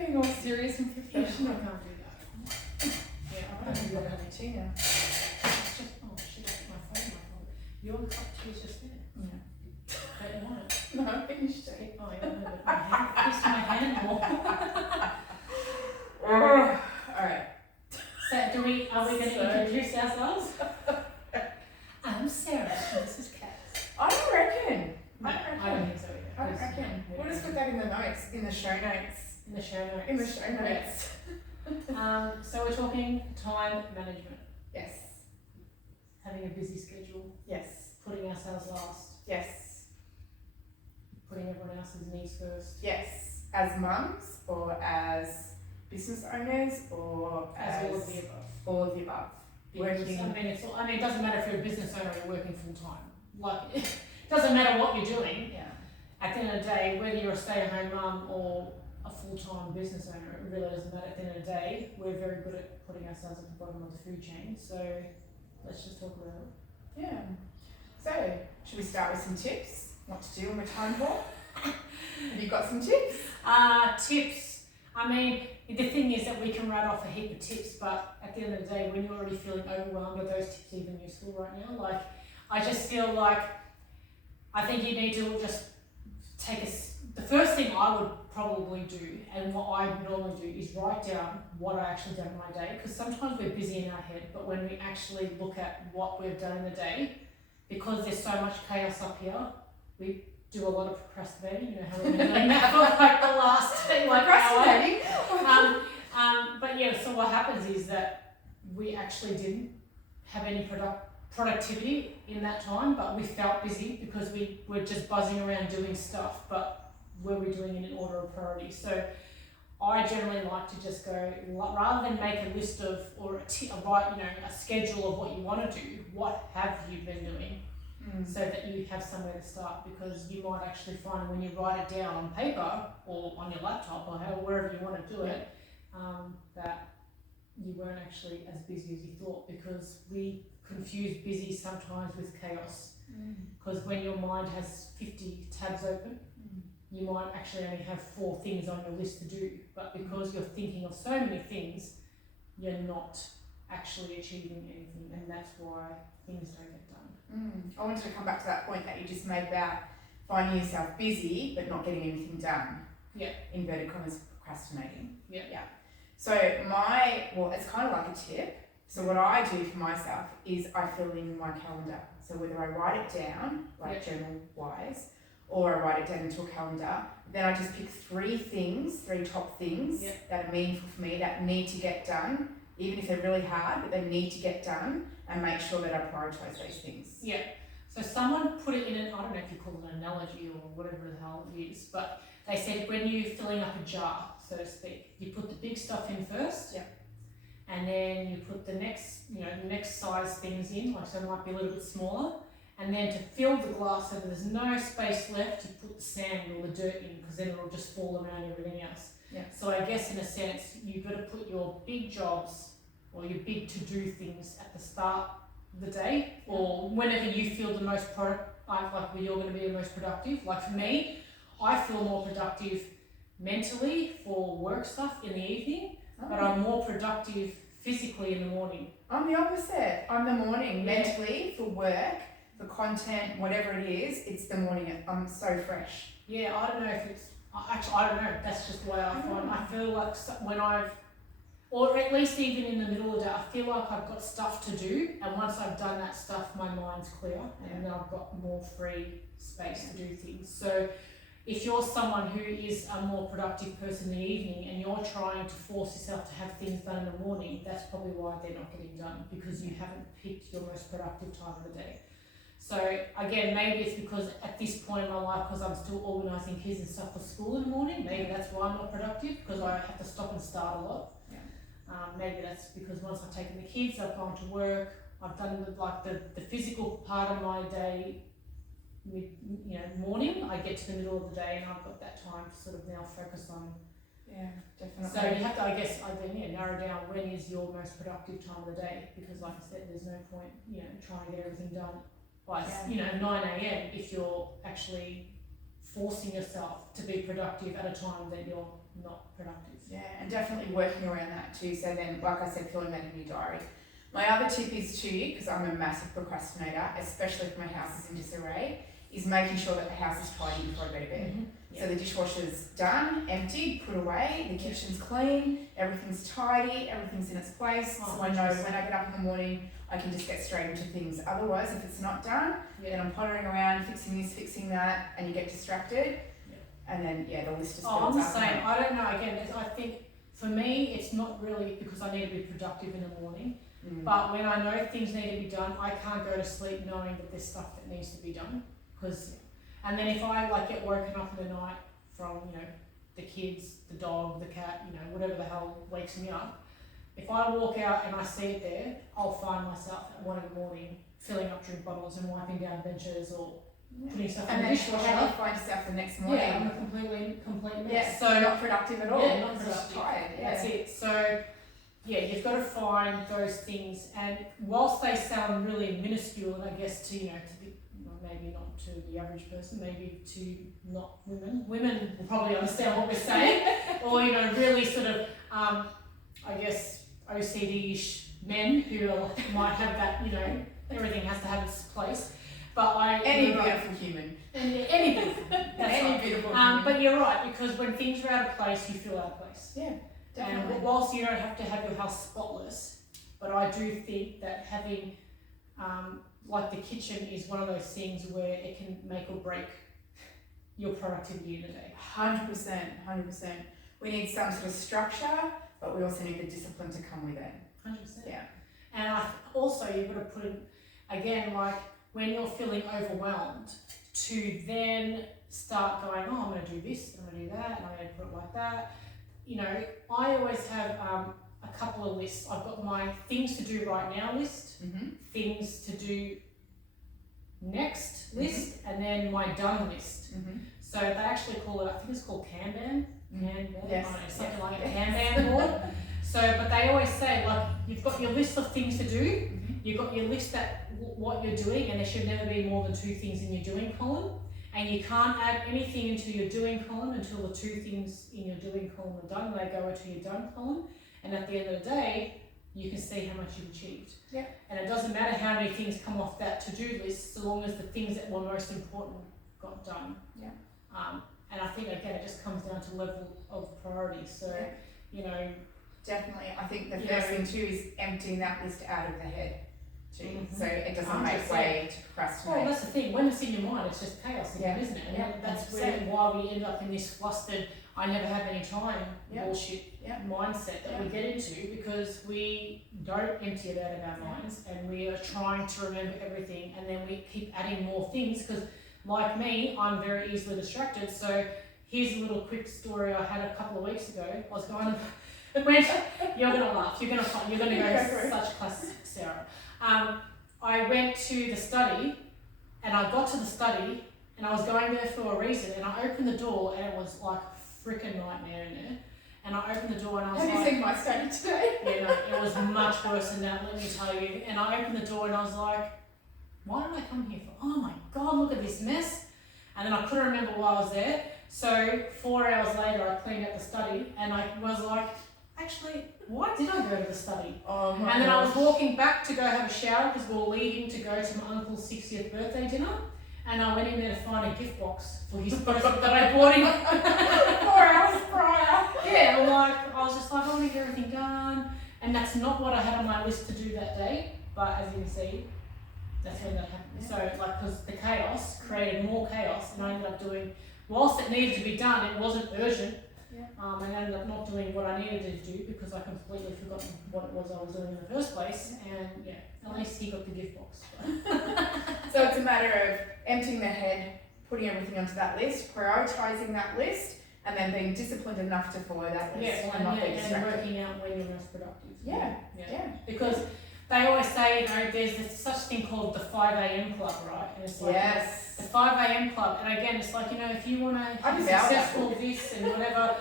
being all serious and professional. I can't do that. Yeah, I I don't do don't that. have any tea now. It's just, oh, she left my phone. I thought, your cup of tea is just there. Yeah. Don't you want it? No, I finished it. Oh, yeah, no, but my hand, twist my hand more. Alright. So, are we going to So- introduce ourselves? I'm Sarah, and this is Kat. I don't reckon. No, I don't think so either. I don't reckon. We'll just put that in the notes, in the show notes. In the show notes. In the show notes. So we're talking time management, Yes. having a busy schedule, Yes. putting ourselves last, Yes. putting everyone else's needs first. Yes. As mums or as business owners or As all of the above. all of the above. Because, Working. I mean, it doesn't matter if you're a business owner or you're working full time. Like, it doesn't matter what you're doing. Yeah. At the end of the day, whether you're a stay-at-home mum or a full-time business owner, it really doesn't matter. At the end of the day, we're very good at putting ourselves at the bottom of the food chain. So let's just talk about it. Yeah. So, should we start with some tips? What to do when we're time poor? Have you got some tips? Tips. I mean, the thing is that we can write off a heap of tips, but at the end of the day, when you're already feeling overwhelmed, are those tips even useful right now? Like, I just feel like I think you need to just take the first thing I would probably do, and what I normally do, is write down what I actually done in my day, because sometimes we're busy in our head, but when we actually look at what we've done in the day, because there's so much chaos up here, we do a lot of procrastinating. You know how we've been doing that for like the last Procrastinating. but yeah, so what happens is that we actually didn't have any productivity in that time, but we felt busy because we were just buzzing around doing stuff, but were we doing it in order of priority? So I generally like to just go, rather than make a list of, or a schedule of what you want to do, what have you been doing? So that you have somewhere to start, because you might actually find when you write it down on paper or on your laptop or wherever you want to do it, that you weren't actually as busy as you thought, because we confuse busy sometimes with chaos. Because when your mind has 50 tabs open, you might actually only have 4 things on your list to do, but because you're thinking of so many things, you're not actually achieving anything, and that's why things don't get done. I wanted to come back to that point that you just made about finding yourself busy but not getting anything done. Yeah. Inverted commas, procrastinating. Yeah. So it's kind of like a tip. So what I do for myself is I fill in my calendar. So whether I write it down, like journal wise, or I write it down into a calendar, then I just pick 3 top things that are meaningful for me, that need to get done, even if they're really hard, but they need to get done, and make sure that I prioritise those things. Yeah. So someone put it in I don't know if you call it an analogy or whatever the hell it is, but they said when you're filling up a jar, so to speak, you put the big stuff in first. Yeah. And then you put the next size things in, like so it might be a little bit smaller. And then to fill the glass so that there's no space left, you put the sand or the dirt in, because then it'll just fall around everything else. Yeah. So I guess in a sense, you've got to put your big jobs or your big to-do things at the start of the day, or whenever you feel the most when you're going to be the most productive. Like for me, I feel more productive mentally for work stuff in the evening, but I'm more productive physically in the morning. I'm the opposite. I'm the morning. Mentally, for work, for content, whatever it is, it's the morning. I'm so fresh. Yeah, I don't know if it's, actually I don't know, that's just the way I find. I feel like when or at least even in the middle of the day, I feel like I've got stuff to do, and once I've done that stuff, my mind's clear, and then I've got more free space to do things. So if you're someone who is a more productive person in the evening, and you're trying to force yourself to have things done in the morning, that's probably why they're not getting done, because you haven't picked your most productive time of the day. So again, maybe it's because at this point in my life, because I'm still organising kids and stuff for school in the morning, maybe that's why I'm not productive, because I have to stop and start a lot. Maybe that's because once I've taken the kids, I've gone to work, I've done the physical part of my day, morning, I get to the middle of the day and I've got that time to sort of now focus on. Yeah, definitely. So you have to, I guess, narrow down when is your most productive time of the day, because like I said, there's no point, trying to get everything done by, 9 a.m. if you're actually forcing yourself to be productive at a time that you're not productive. Yeah, and definitely working around that too. So then, like I said, filling that in your diary. My other tip is too, because I'm a massive procrastinator, especially if my house is in disarray, is making sure that the house is tidy before I go to bed. Mm-hmm. So the dishwasher's done, emptied, put away, the kitchen's clean, everything's tidy, everything's in its place. So I know when I get up in the morning, I can just get straight into things. Otherwise, if it's not done, then I'm pottering around, fixing this, fixing that, and you get distracted. And then, the list just builds up. I'm the same. I don't know, again, I think for me, it's not really because I need to be productive in the morning. But when I know things need to be done, I can't go to sleep knowing that there's stuff that needs to be done. And then if I get woken up in the night from, the kids, the dog, the cat, whatever the hell wakes me up, if I walk out and I see it there, I'll find myself at 1 in the morning filling up drink bottles and wiping down benches or putting stuff in the dishwasher. And then you find yourself the next morning. Yeah, I'm a complete mess. Yeah, so not productive at all. Yeah, not productive. Tired. Yeah. That's it. So, you've got to find those things, and whilst they sound really minuscule, and I guess to be, maybe not to the average person, maybe to not women. Women will probably understand what we're saying, or really sort of, I guess OCD-ish men who might have that, everything has to have its place. But any beautiful human. Any beautiful. That's beautiful. But you're right, because when things are out of place, you feel out of place. Yeah, definitely. And whilst you don't have to have your house spotless, but I do think that having, the kitchen is one of those things where it can make or break your productivity in a day. 100%. We need some sort of structure, but we also need the discipline to come with it. 100%. Yeah. And also you've got to put in, again, when you're feeling overwhelmed, to then start going, I'm going to do this, I'm going to do that, and I'm going to put it like that. I always have a couple of lists. I've got my things to do right now list, things to do next list, and then my done list. So they actually call it, I think it's called Kanban. Yes. Something like a Kanban board. So, but they always say, you've got your list of things to do, you've got your list that what you're doing, and there should never be more than 2 things in your doing column. And you can't add anything into your doing column until the 2 things in your doing column are done. They go into your done column, and at the end of the day, you can see how much you've achieved. Yeah. And it doesn't matter how many things come off that to-do list, so long as the things that were most important got done. Yeah. And I think again, it just comes down to level of priority. So, definitely. I think the first thing too is emptying that list out of the head too, so it doesn't 100%. make way to procrastinate. Well, that's the thing. When it's in your mind, it's just chaos again, isn't it? And that's why we end up in this flustered, I never have any time bullshit mindset that we get into, because we don't empty it out of our minds, and we are trying to remember everything, and then we keep adding more things, because like me, I'm very easily distracted. So here's a little quick story I had a couple of weeks ago. I was going, you're going to laugh, you're going to go such classic Sarah. I went to the study, and I got to the study, and I was going there for a reason, and I opened the door, and it was like a freaking nightmare in there. And I opened the door, and I was Have you seen my study today? Yeah, no, it was much worse than that, let me tell you. And I opened the door, and I was like, why did I come here for? Oh my God, look at this mess. And then I couldn't remember why I was there. So 4 hours later, I cleaned up the study, and I was like, actually, why did I go to the study? Oh my And then I was gosh. walking back to go have a shower, because we were leaving to go to my uncle's 60th birthday dinner. And I went in there to find a gift box for his present that I bought him 4 hours prior. Yeah, I was just like, I want to get everything done. And that's not what I had on my list to do that day. But as you can see, that's when that happened. So, because the chaos created more chaos, and I ended up doing, whilst it needed to be done, it wasn't urgent. I ended up not doing what I needed to do, because I completely forgotten what it was I was doing in the first place. And at least he got the gift box. So it's a matter of emptying the head, putting everything onto that list, prioritising that list, and then being disciplined enough to follow that list and not be and distracted. working out when you're most productive. Yeah. Because they always say, there's this such thing called the 5 a.m. club, right? And it's like the 5 a.m. club, and again, it's like, if you want to be successful this and whatever,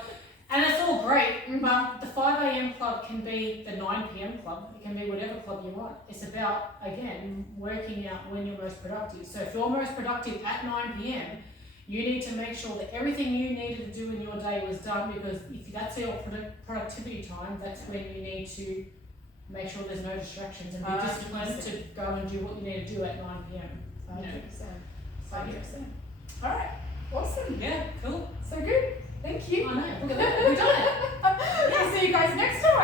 and it's all great, but the 5 a.m. club can be the 9 p.m. club, it can be whatever club you want. It's about, again, working out when you're most productive. So if you're most productive at 9 p.m, You need to make sure that everything you needed to do in your day was done, because if that's your productivity time, that's when you need to make sure there's no distractions and be 100%. disciplined to go and do what you need to do at 9 p.m. 100%. So, 100%. All right. Awesome. yeah, cool. So good. Thank you. I know. Look at that. We've done it. I'll see you guys next time.